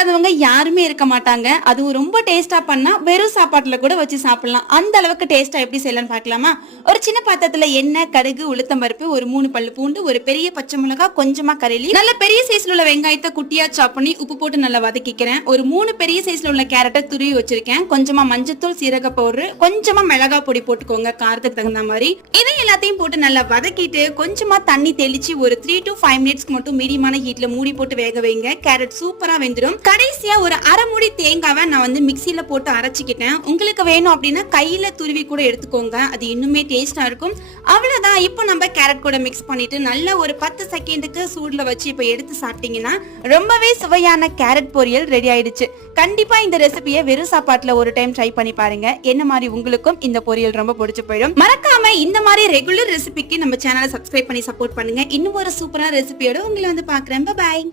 பிடிக்காதவங்க யாருமே இருக்க மாட்டாங்க. அதுவும் ரொம்ப டேஸ்டா பண்ணா வெறும் சாப்பாட்டுல கூட வச்சு சாப்பிடலாம். அந்த அளவுக்கு டேஸ்டா எப்படி செய்யலாம்னு பார்க்கலாமா? ஒரு சின்ன பாத்திரத்துல எண்ணெய், கடுகு, உளுத்தம் பருப்பு, ஒரு 3 பல்லு பூண்டு, ஒரு பெரிய பச்சை மிளகாய், கொஞ்சமா கறிலி, நல்ல பெரிய சைஸ்ல உள்ள வெங்காயத்தை குட்டியா சாப் பண்ணி உப்பு போட்டு நல்லா வதக்கிக்கிறேன். ஒரு 3 பெரிய சைஸ்ல உள்ள கேரட்டை துருவி வச்சிருக்கேன். கொஞ்சமா மஞ்சத்தூள், சீரக பவுடர், கொஞ்சமா மிளகாய் பொடி போட்டுக்கோங்க காரத்துக்கு தகுந்த மாதிரி. இதை எல்லாத்தையும் போட்டு நல்லா வதக்கிட்டு கொஞ்சமா தண்ணி தெளிச்சு ஒரு 3 to 5 மினிட்ஸ்க்கு மட்டும் மீடியமான ஹீட்ல மூடி போட்டு வேக வைங்க. கேரட் சூப்பரா வெந்துடும். கடைசியா ஒரு அரை மூடி தேங்காவை நான் வந்து மிக்சியில போட்டு அரைச்சிக்கிட்டேன். உங்களுக்கு வேணும் அப்படின்னா கையில துருவி கூட எடுத்துக்கோங்க, அது இன்னுமே டேஸ்டா இருக்கும். அவ்வளவுதான். இப்போ நம்ம கேரட் கூட மிக்ஸ் பண்ணிட்டு நல்ல ஒரு 10 செகண்டுக்கு சூடுல வச்சு இப்போ எடுத்து சாப்பிட்டீங்கன்னா ரொம்பவே சுவையான கேரட் பொரியல் ரெடி ஆயிடுச்சு. கண்டிப்பா இந்த ரெசிபியை வெறும் சாப்பாட்டுல ஒரு டைம் ட்ரை பண்ணி பாருங்க. என்ன மாதிரி உங்களுக்கும் இந்த பொரியல் ரொம்ப பிடிச்சு போயிடும். மறக்காம இந்த மாதிரி ரெகுலர் ரெசிபிக்கு நம்ம சேனலை சப்ஸ்கிரைப் பண்ணி சப்போர்ட் பண்ணுங்க. இன்னும் ஒரு சூப்பரான ரெசிபியோட உங்களை வந்து பாக்குறேன். பாய்.